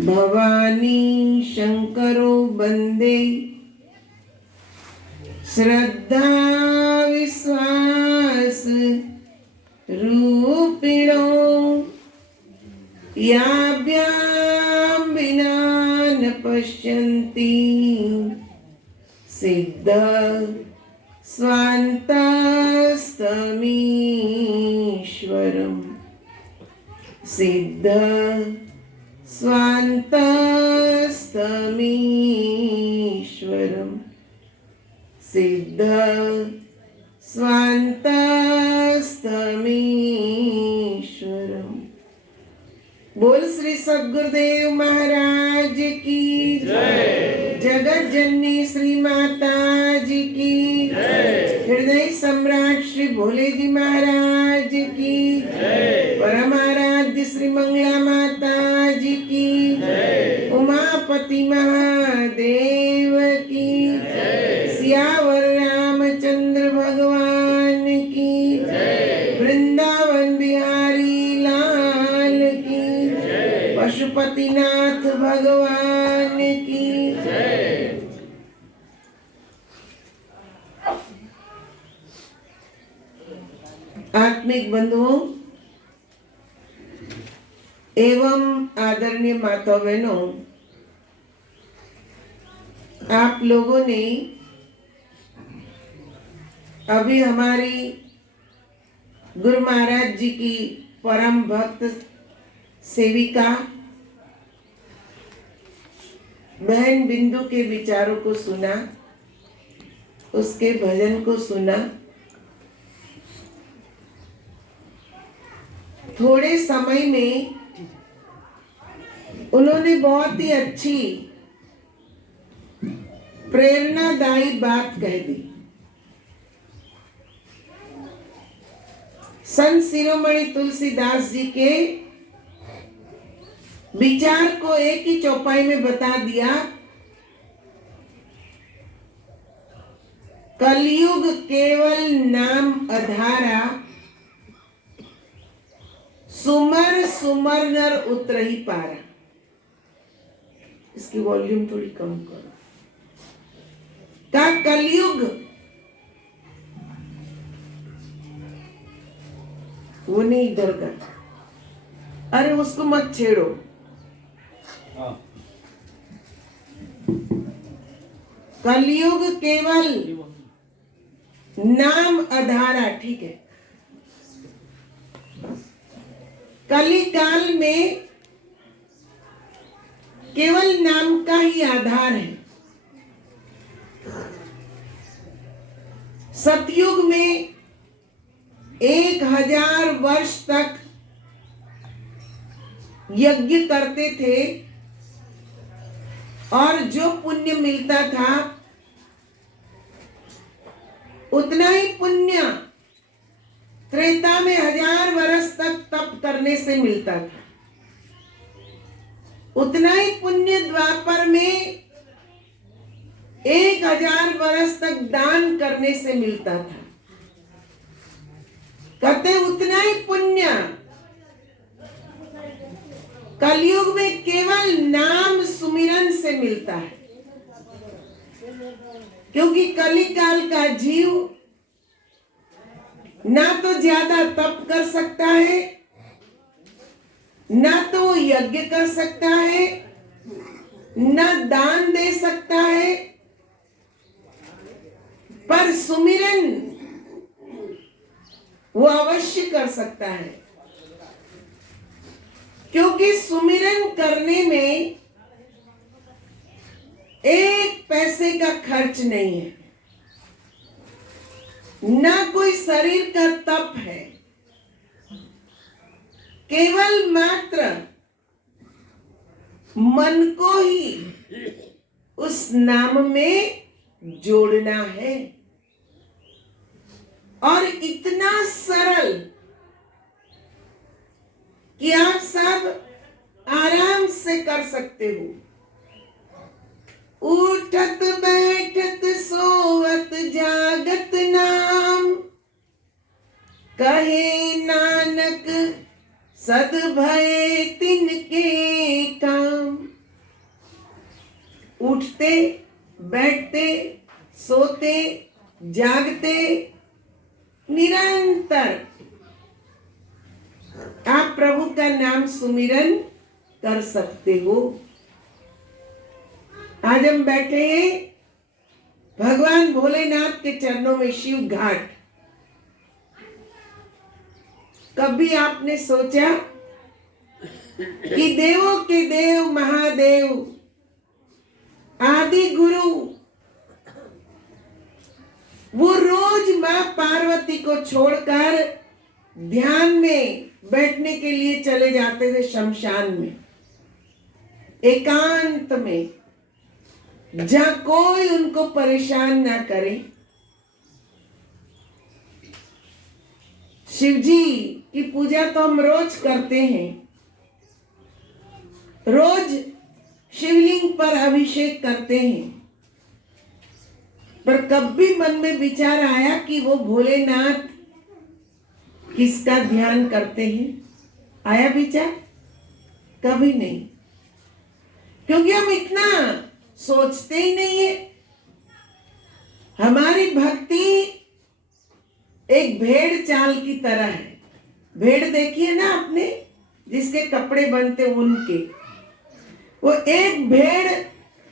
भवानी शंकरो बंदे श्रद्धा विश्वास रूपिणो याभ्यां विना न पश्यन्ति सिद्ध स्वान्तस्तमीश्वरम् सिद्ध स्वान्तस्तमीश्वरम् सिद्ध स्वान्तस्तमीश्वरम्। बोल श्री सद्गुरुदेव महाराज की जय। जगत जननी श्री माता जी की जय। हृदय सम्राट श्री भोले जी महाराज की जय। परमाराध्य श्री मंगला माता जी की जय। उमापति महादेव की जय। सियावर रामचंद्र भगवान की जय। वृंदावन बिहारी लाल की जय। पशुपतिनाथ भगवान की जय। आत्मिक बंधुओं एवं आदरणीय माता बहनों, आप लोगों ने अभी हमारी गुरु महाराज जी की परम भक्त सेविका बहन बिंदु के विचारों को सुना, उसके भजन को सुना। थोड़े समय में उन्होंने बहुत ही अच्छी प्रेरणादायी बात कह दी। संत शिरोमणि तुलसीदास जी के विचार को एक ही चौपाई में बता दिया। कलयुग केवल नाम अधारा, सुमर सुमर नर उतरही पारा। इसकी वॉल्यूम थोड़ी कम करो। का कलयुग वो नहीं इधर का, अरे उसको मत छेड़ो। कलयुग केवल नाम अधारा, ठीक है। कली काल में केवल नाम का ही आधार है। सतयुग में 1000 वर्ष तक यज्ञ करते थे और जो पुण्य मिलता था उतना ही पुण्य त्रेता में 1000 वर्ष तक तप करने से मिलता था। उतना ही पुण्य द्वापर में 1000 वर्ष तक दान करने से मिलता था। कहते उतना ही पुण्य कलयुग में केवल नाम सुमिरन से मिलता है, क्योंकि कली काल का जीव ना तो ज्यादा तप कर सकता है, ना तो वो यज्ञ कर सकता है, ना दान दे सकता है, पर सुमिरन वो अवश्य कर सकता है। क्योंकि सुमिरन करने में एक पैसे का खर्च नहीं है, ना कोई शरीर का तप है, केवल मात्र मन को ही उस नाम में जोड़ना है। और इतना सरल कि आप सब आराम से कर सकते हो। उठत बैठत सोवत जागत नाम, कहे नानक सद भय तिनके काम। उठते, बैठते, सोते, जागते, निरंतर आप प्रभु का नाम सुमिरन कर सकते हो। आज हम बैठे हैं भगवान भोलेनाथ के चरणों में, शिव घाट। कभी आपने सोचा कि देवों के देव महादेव आदि गुरु वो रोज मां पार्वती को छोड़कर ध्यान में बैठने के लिए चले जाते थे शमशान में, एकांत में, जहां कोई उनको परेशान ना करे। शिव जी की पूजा तो हम रोज करते हैं, रोज शिवलिंग पर अभिषेक करते हैं, पर कभी मन में विचार आया कि वो भोलेनाथ किसका ध्यान करते हैं? आया विचार? कभी नहीं, क्योंकि हम इतना सोचते ही नहीं है। हमारी भक्ति एक भेड़ चाल की तरह है। भेड़ देखिए ना आपने, जिसके कपड़े बनते उनके, वो एक भेड़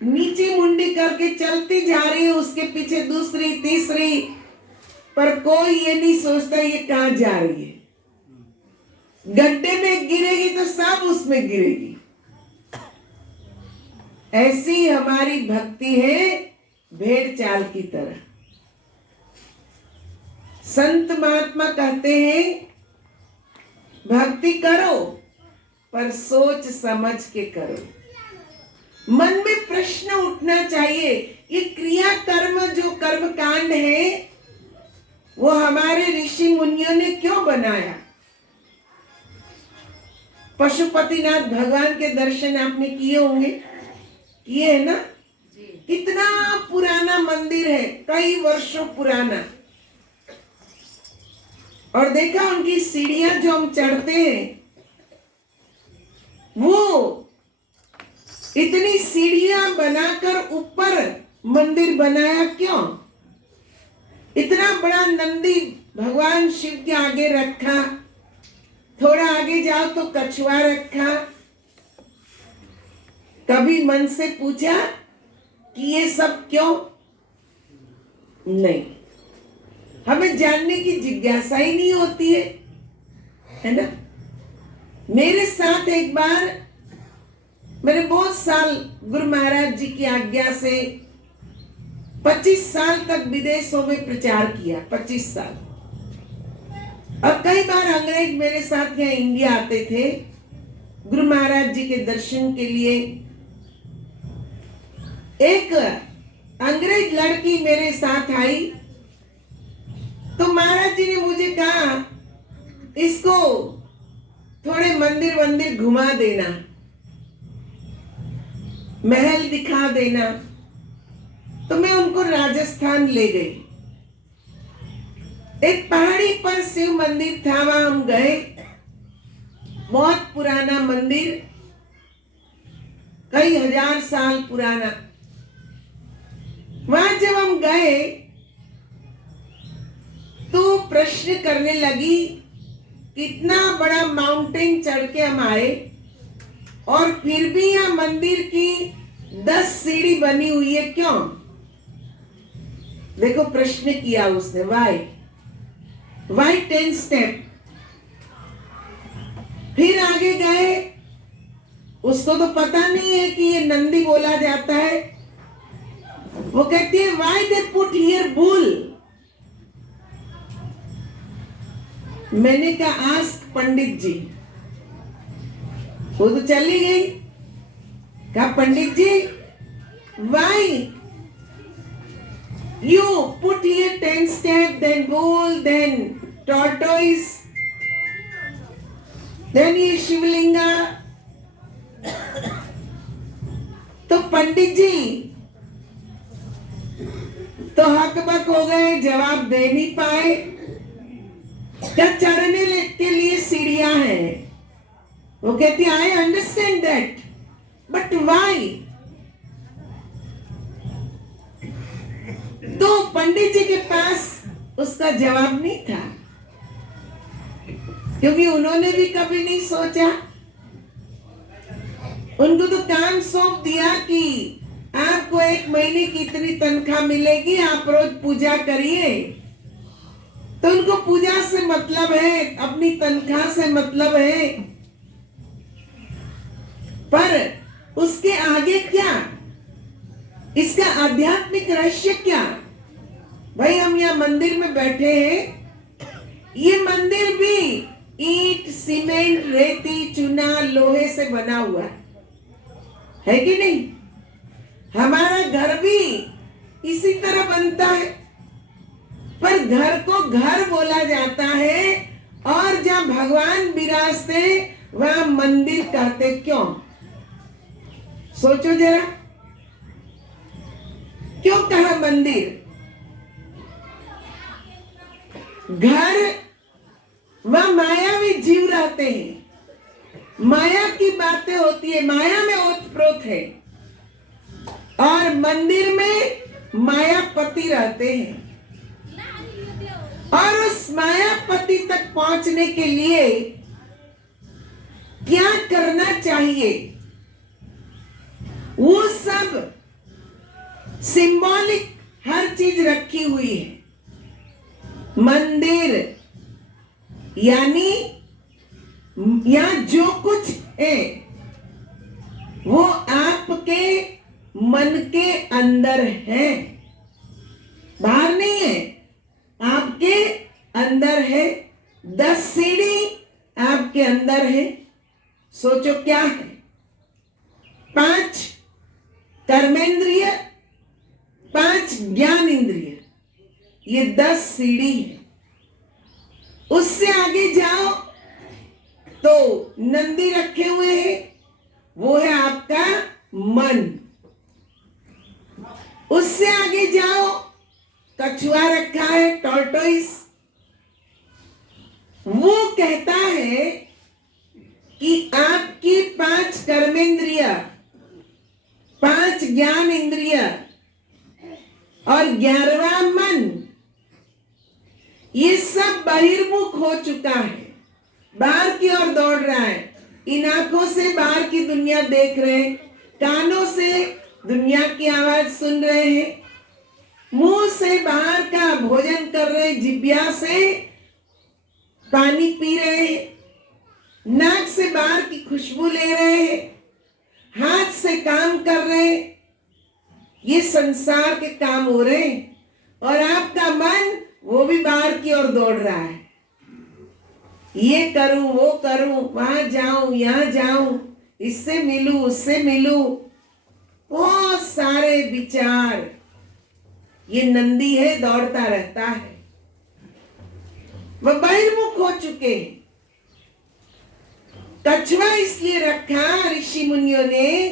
नीचे मुंडी करके चलती जा रही है, उसके पीछे दूसरी, तीसरी, पर कोई ये नहीं सोचता ये कहां जा रही है। गड्ढे में गिरेगी तो सब उसमें गिरेगी। ऐसी हमारी भक्ति है भेड़ चाल की तरह। संत महात्मा कहते हैं भक्ति करो पर सोच समझ के करो। मन में प्रश्न उठना चाहिए, ये क्रिया कर्म जो कर्म कांड है वो हमारे ऋषि मुनियों ने क्यों बनाया? पशुपतिनाथ भगवान के दर्शन आपने किए होंगे, किए है ना? कितना पुराना मंदिर है, कई वर्षों पुराना। और देखा उनकी सीढ़ियां जो हम चढ़ते हैं, वो इतनी सीढ़ियां बनाकर ऊपर मंदिर बनाया क्यों? इतना बड़ा नंदी भगवान शिव के आगे रखा, थोड़ा आगे जाओ तो कछुआ रखा। कभी मन से पूछा कि ये सब क्यों? नहीं, हमें जानने की जिज्ञासा ही नहीं होती है ना? मेरे साथ एक बार, मैंने बहुत साल गुरु महाराज जी की आज्ञा से 25 साल तक विदेशों में प्रचार किया, 25 साल। और कई बार अंग्रेज मेरे साथ यहाँ इंडिया आते थे गुरु महाराज जी के दर्शन के लिए। एक अंग्रेज लड़की मेरे साथ आई तो महाराज जी ने मुझे कहा इसको थोड़े मंदिर वंदिर घुमा देना, महल दिखा देना। तो मैं उनको राजस्थान ले गई। एक पहाड़ी पर शिव मंदिर था, वहां हम गए। बहुत पुराना मंदिर, कई हजार साल पुराना। वहां जब हम गए तो प्रश्न करने लगी, इतना बड़ा माउंटेन चढ़ के हम आए और फिर भी यहाँ मंदिर की 10 सीढ़ी बनी हुई है, क्यों? देखो प्रश्न किया उसने, वाई 10 स्टेप। फिर आगे गए, उसको तो पता नहीं है कि ये नंदी बोला जाता है। वो कहती है why they put here bull. मैंने कहा आस्क पंडित जी। वो तो चली गई। कहा पंडित जी Y you put here 10 step, then bull, then tortoise, then ये शिवलिंगा। तो पंडित जी तो हकबक हो गए, जवाब दे नहीं पाए। क्या चढ़ने के लिए सीढ़ियां हैं? वो कहती I understand that, but why? Pandit ji के पास उसका जवाब नहीं था, क्योंकि उन्होंने भी कभी नहीं सोचा। उनको तो काम सौंप दिया कि आपको 1 महीने की इतनी तनख्वाह मिलेगी, आप रोज पूजा करिए। तो उनको पूजा से मतलब है, अपनी तनख्वाह से मतलब है, पर उसके आगे क्या, इसका आध्यात्मिक रहस्य क्या? भाई हम यहाँ मंदिर में बैठे हैं, ये मंदिर भी ईंट, सीमेंट, रेती, चूना, लोहे से बना हुआ है कि नहीं? हमारा घर भी इसी तरह बनता है, पर घर को घर बोला जाता है, और जहाँ भगवान विराजते वहां मंदिर कहते क्यों? सोचो जरा, क्यों कहा मंदिर? घर वह मायावी जीव रहते हैं, माया की बातें होती है, माया में ओतप्रोत है, और मंदिर में मायापति रहते हैं। और उस मायापति तक पहुंचने के लिए क्या करना चाहिए, वो सब सिंबॉलिक हर चीज रखी हुई है। मंदिर यानी यहाँ जो कुछ है वो आपके मन के अंदर है, बाहर नहीं है, आपके अंदर है। 10 सीढ़ी आपके अंदर है। सोचो क्या है? 5 कर्मेंद्रिय, 5 ज्ञान इंद्रिय, ये 10 सीढ़ी है। उससे आगे जाओ तो नंदी रखे हुए हैं, वो है आपका मन। उससे आगे जाओ, कछुआ रखा है, टॉर्टोइस। वो कहता है कि आपकी 5 कर्मेंद्रिय, 5 ज्ञान इंद्रिय और 11वां मन, ये सब बहिर्मुख हो चुका है, बाहर की ओर दौड़ रहा है। इन आंखों से बाहर की दुनिया देख रहे हैं, कानों से दुनिया की आवाज सुन रहे हैं, मुंह से बाहर का भोजन कर रहे हैं, जिह्वा से पानी पी रहे हैं, नाक से बाहर की खुशबू ले रहे हैं, हाथ से काम कर रहे हैं, ये संसार के काम हो रहे हैं। और आपका मन वो भी बाहर की ओर दौड़ रहा है, ये करूं, वो करूं, वहां जाऊं, यहां जाऊं, इससे मिलूं, उससे मिलूं, बहुत सारे विचार। ये नंदी है, दौड़ता रहता है, वह बहिर्मुख हो चुके हैं। कछुआ इसलिए रखा ऋषि मुनियों ने,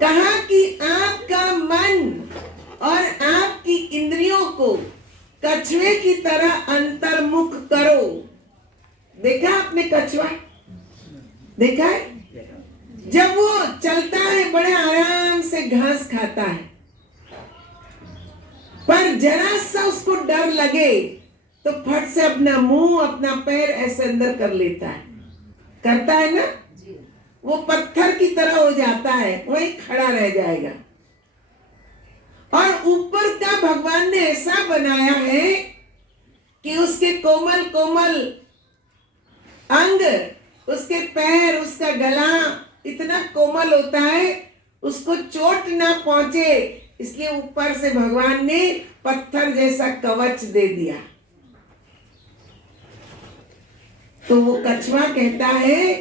कहा कि आपका मन और आपकी इंद्रियों को कछुए की तरह अंतर्मुख करो। देखा आपने कछुआ? देखा है? जब वो चलता है बड़े आराम से घास खाता है, पर जरा सा उसको डर लगे तो फट से अपना मुंह, अपना पैर ऐसे अंदर कर लेता है, करता है ना? वो पत्थर की तरह हो जाता है, वही खड़ा रह जाएगा। और ऊपर का भगवान ने ऐसा बनाया है कि उसके कोमल कोमल अंग, उसके पैर, उसका गला इतना कोमल होता है, उसको चोट ना पहुंचे, इसलिए ऊपर से भगवान ने पत्थर जैसा कवच दे दिया। तो वो कछुआ कहता है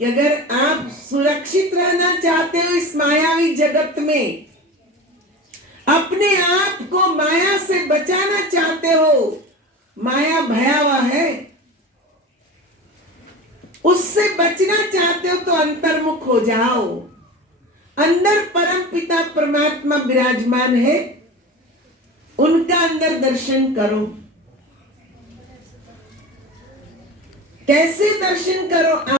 कि अगर आप सुरक्षित रहना चाहते हो इस मायावी जगत में, अपने आप को माया से बचाना चाहते हो, माया भयावह है, उससे बचना चाहते हो तो अंतर्मुख हो जाओ। अंदर परम पिता परमात्मा विराजमान है, उनका अंदर दर्शन करो। कैसे दर्शन करो?